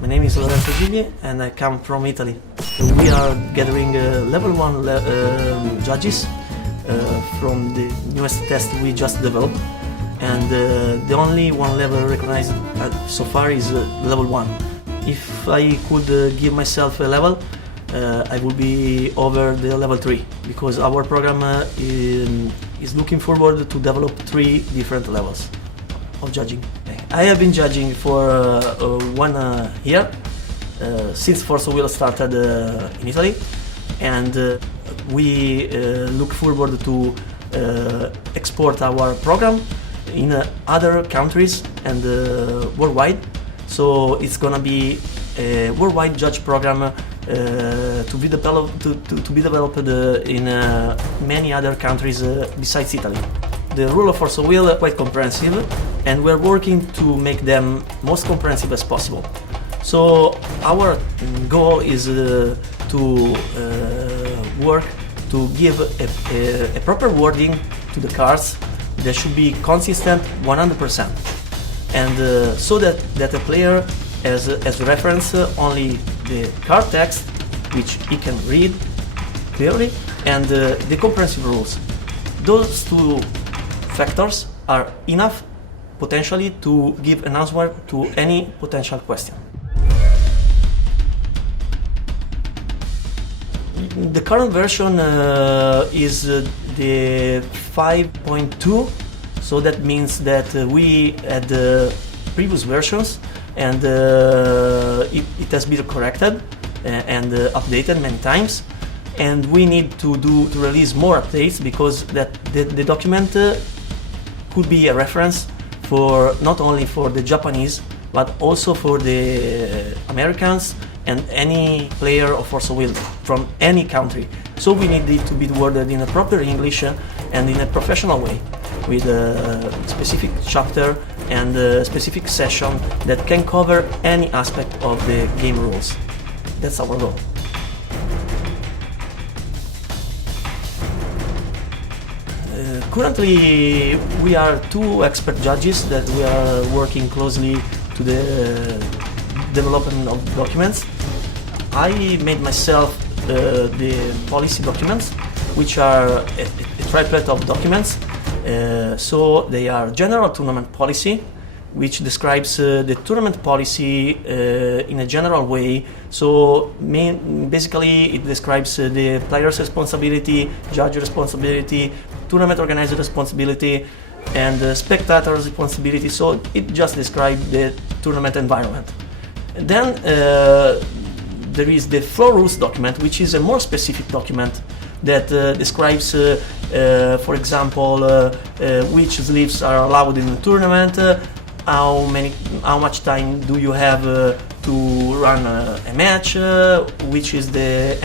My name is Lorenzo Gigli and I come from Italy. We are gathering level 1 judges from the newest test we just developed, and the only one level recognized so far is level 1. If I could give myself a level, I would be over the level 3, because our program is looking forward to develop 3 different levels of judging. I have been judging for 1 year since Force Wheel started in Italy, and we look forward to export our program in other countries and worldwide. So it's gonna be a worldwide judge program to be developed in many other countries besides Italy. The rule of Force Wheel are quite comprehensive, and we're working to make them most comprehensive as possible. So our goal is to work to give a proper wording to the cards that should be consistent 100%, and so that a player has as reference only the card text, which he can read clearly, and the comprehensive rules. Those 2 factors are enough potentially to give an answer to any potential question. The current version is the 5.2, so that means that we had previous versions, and it has been corrected and updated many times, and we need to release more updates, because the document could be a reference for not only for the Japanese but also for the Americans and any player of Force Wheel from any country. So we need it to be worded in a proper English and in a professional way, with a specific chapter and a specific session that can cover any aspect of the game rules. That's our goal. Currently, we are 2 expert judges that we are working closely to the development of documents. I made myself the policy documents, which are a triplet of documents. So they are general tournament policy, which describes the tournament policy in a general way. So basically it describes the player's responsibility, judge responsibility, tournament organizer responsibility, and spectator's responsibility. So it just describes the tournament environment. And then there is the floor rules document, which is a more specific document that describes, for example, which sleeves are allowed in the tournament, how much time do you have to run a match, which is the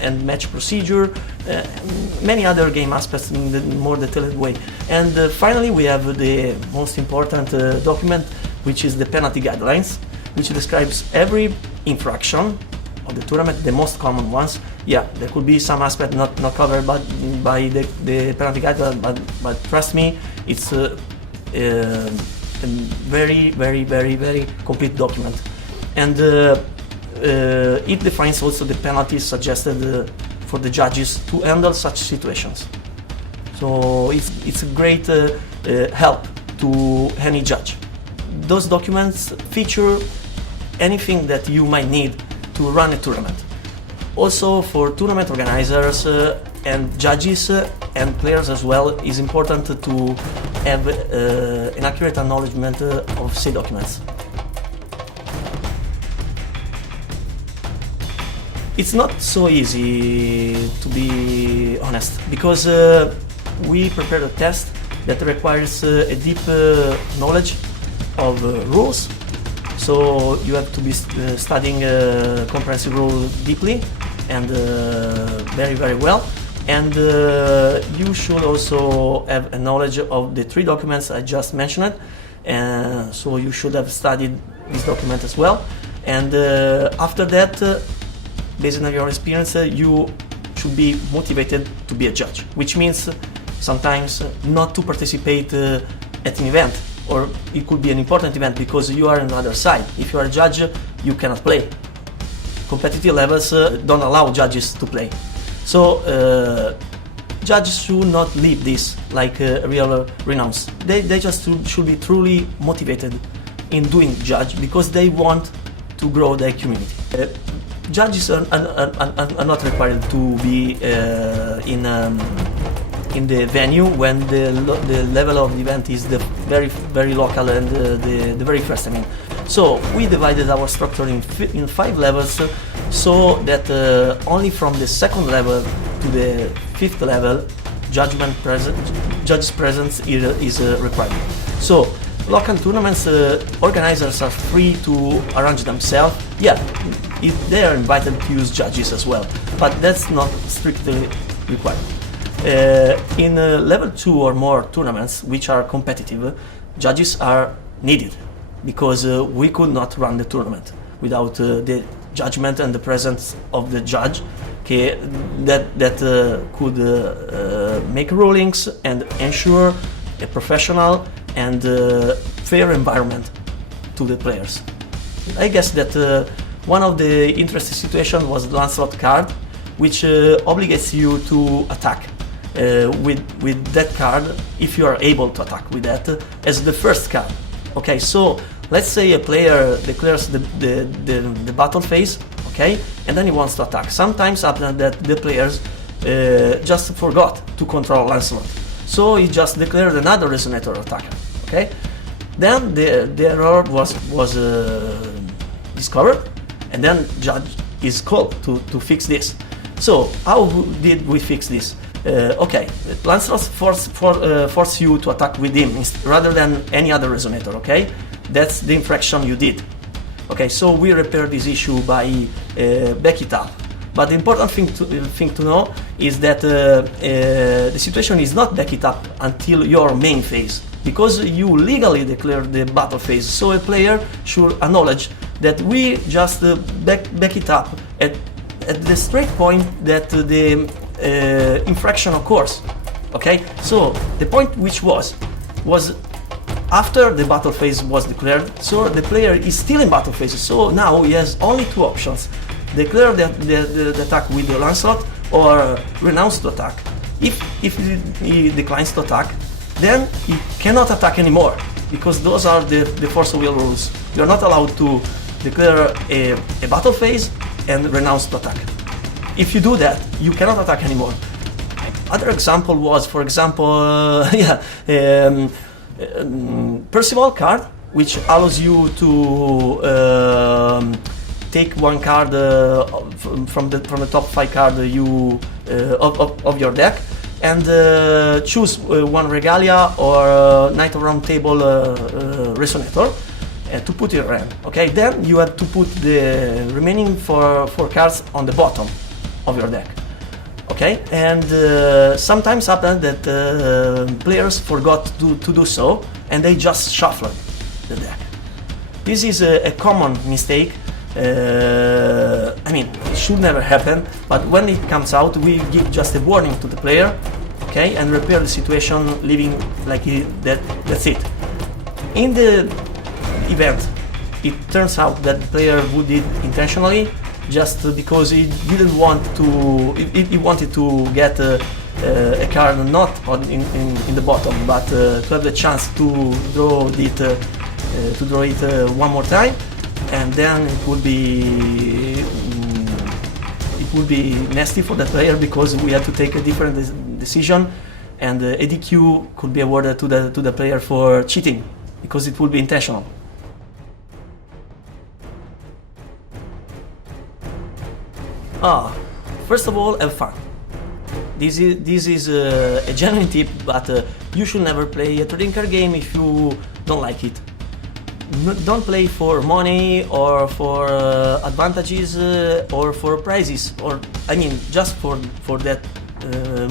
end match procedure, many other game aspects in the more detailed way. And finally we have the most important document, which is the penalty guidelines, which describes every infraction of the tournament, the most common ones. Yeah, there could be some aspect not covered by the penalty guideline, but trust me, it's a very complete document, and it defines also the penalties suggested for the judges to handle such situations. So it's a great help to any judge. Those documents feature anything that you might need to run a tournament. Also for tournament organizers and judges and players as well, is important to have an accurate acknowledgement of said documents. It's not so easy, to be honest, because we prepared a test that requires a deep knowledge of rules. So you have to be studying comprehensive rule deeply and very well. And you should also have a knowledge of the 3 documents I just mentioned, so you should have studied this document as well. And after that, based on your experience, you should be motivated to be a judge, which means sometimes not to participate at an event, or it could be an important event because you are on the other side. If you are a judge, you cannot play. Competitive levels don't allow judges to play. So judges should not leave this like real renounce. They just should be truly motivated in doing judge because they want to grow their community. Judges are not required to be in the venue when the level of the event is the very local and the very first. I mean, so we divided our structure in 5 levels, so that only from the 2nd level to the 5th level, judges' presence is required. So local tournaments organizers are free to arrange themselves. Yeah, they are invited to use judges as well, but that's not strictly required. In level 2 or more tournaments, which are competitive, judges are needed because we could not run the tournament without the judgment and the presence of the judge that could make rulings and ensure a professional and fair environment to the players. I guess that one of the interesting situations was the Lancelot card, which obligates you to attack with that card if you are able to attack with that as the first card. Okay, so let's say a player declares the battle phase, okay, and then he wants to attack. Sometimes happens that the players just forgot to control Lancelot, so he just declared another resonator attacker. Okay, then the error was discovered, and then judge is called to fix this. So how did we fix this? Okay, Lancelot force you to attack with him rather than any other resonator. Okay, that's the infraction you did. Okay, so we repaired this issue by back it up. But the important thing to know is that the situation is not back it up until your main phase, because you legally declared the battle phase. So a player should acknowledge that we just back it up at the straight point that the infraction occurs. Okay, so the point which was after the battle phase was declared, so the player is still in battle phase. So now he has only 2 options: declare the attack with the Lancelot or renounce to attack. If he declines to attack, then he cannot attack anymore, because those are the force of will rules. You are not allowed to declare a battle phase and renounce to attack. If you do that, you cannot attack anymore. Other example was, for example, Percival card, which allows you to take 1 card from the top 5 card of your deck and choose 1 Regalia or Knight of Round Table Resonator to put in your hand. Okay, then you have to put the remaining 4 cards on the bottom of your deck. Okay, and sometimes happen that players forgot to do so and they just shuffle the deck. This is a common mistake. I mean, it should never happen, but when it comes out, we give just a warning to the player, okay, and repair the situation, leaving like that's it. In the event, it turns out that the player who did intentionally, just because he didn't want to, he wanted to get a card not in the bottom, but to have the chance to draw it one more time, and then it would be nasty for the player, because we had to take a different decision, and a DQ could be awarded to the player for cheating, because it would be intentional. First of all, have fun. This is a genuine tip, but you should never play a trading card game if you don't like it. Don't play for money or for advantages or for prizes, or I mean just for that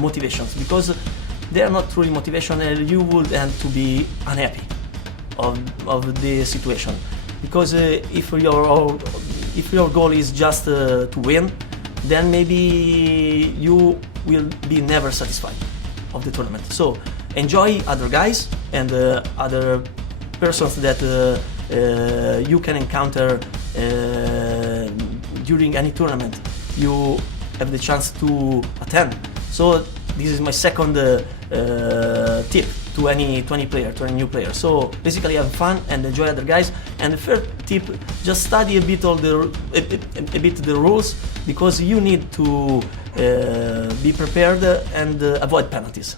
motivations, because they are not truly motivational. You would end to be unhappy of the situation, because if your goal is just to win, then maybe you will be never satisfied of the tournament. So enjoy other guys and other persons that you can encounter during any tournament you have the chance to attend. So this is my second tip to any player, to any new player. So basically have fun and enjoy other guys. And the third tip, just study a bit the rules, because you need to be prepared and avoid penalties.